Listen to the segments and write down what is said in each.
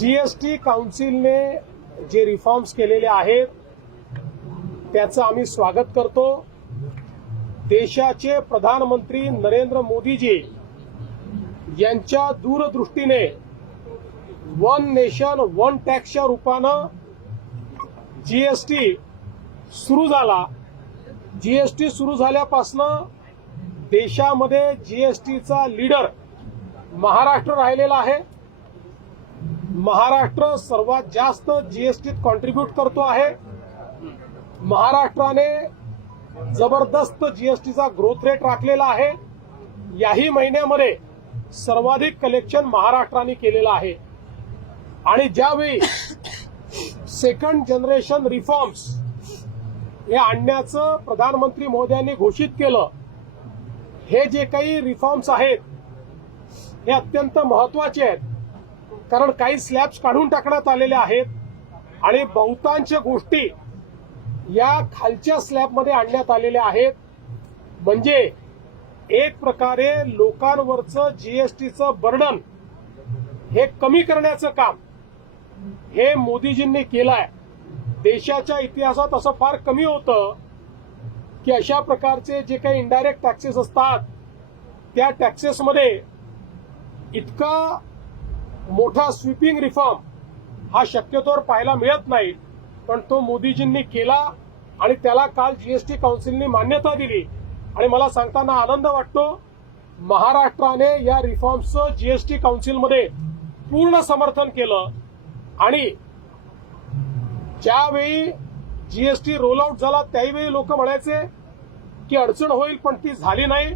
GST काउन्सिलने जे reforms केलेले आहेत त्याचं आम्ही स्वागत करतो। देशाचे प्रधानमंत्री नरेंद्र मोदीजी यांच्या दूरदृष्टीने वन नेशन वन टॅक्सच्या रूपानं जीएसटी सुरू झाला। जीएसटी सुरू झाल्यापासून देशामध्ये जीएसटीचा लीडर महाराष्ट्र राहिलेला आहे। महाराष्ट्र सर्वात जास्त जीएसटीत कॉन्ट्रीब्यूट करतो आहे। महाराष्ट्राने जबरदस्त जीएसटीचा ग्रोथ रेट राखलेला आहे। याही महिन्यामध्ये सर्वाधिक कलेक्शन महाराष्ट्राने केलेलं आहे। आणि ज्यावेळी सेकंड जनरेशन रिफॉर्म्स हे आणण्याचं प्रधानमंत्री मोदयांनी घोषित केलं, हे जे काही रिफॉर्म्स आहेत हे अत्यंत महत्वाचे आहेत, कारण काही स्लॅब्स काढून टाकण्यात आलेले आहेत आणि बहुतांश गोष्टी या खालच्या स्लॅबमध्ये आणण्यात आलेल्या आहेत। म्हणजे एक प्रकारे लोकांवरचं जीएसटीचं बर्डन हे कमी करण्याचं काम हे मोदीजींनी केलं आहे। देशाच्या इतिहासात असं फार कमी होतं की अशा प्रकारचे जे काही इनडायरेक्ट टॅक्सेस असतात त्या टॅक्सेसमध्ये इतका मोठा स्वीपिंग रिफॉर्म हा शक्यतोवर पाहायला मिळत नाही, पण तो मोदीजींनी केला आणि त्याला काल जीएसटी काउन्सिलने मान्यता दिली। आणि मला सांगताना आनंद वाटतो, महाराष्ट्राने या रिफॉर्म्सचं जीएसटी काउन्सिलमध्ये पूर्ण समर्थन केलं। आणि ज्यावेळी जीएसटी रोल आउट झाला त्यावेळी लोक म्हणायचे की अडचण होईल, पण ती झाली नाही।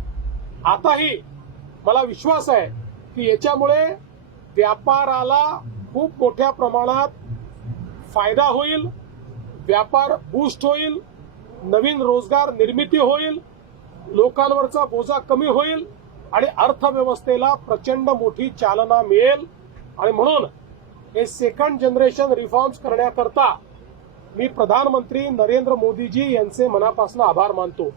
आताही मला विश्वास आहे की याच्यामुळे व्यापाराला खूप मोठ्या प्रमाणात फायदा होईल, व्यापार बूस्ट होईल, नवीन रोजगार निर्मिती होईल, लोकांवरचा बोजा कमी होईल आणि अर्थव्यवस्थेला प्रचंड मोठी चालना मिळेल। आणि म्हणून हे सेकंड जनरेशन रिफॉर्म्स करण्याकरता मी प्रधानमंत्री नरेंद्र मोदीजी यांचे मनापासून आभार मानतो।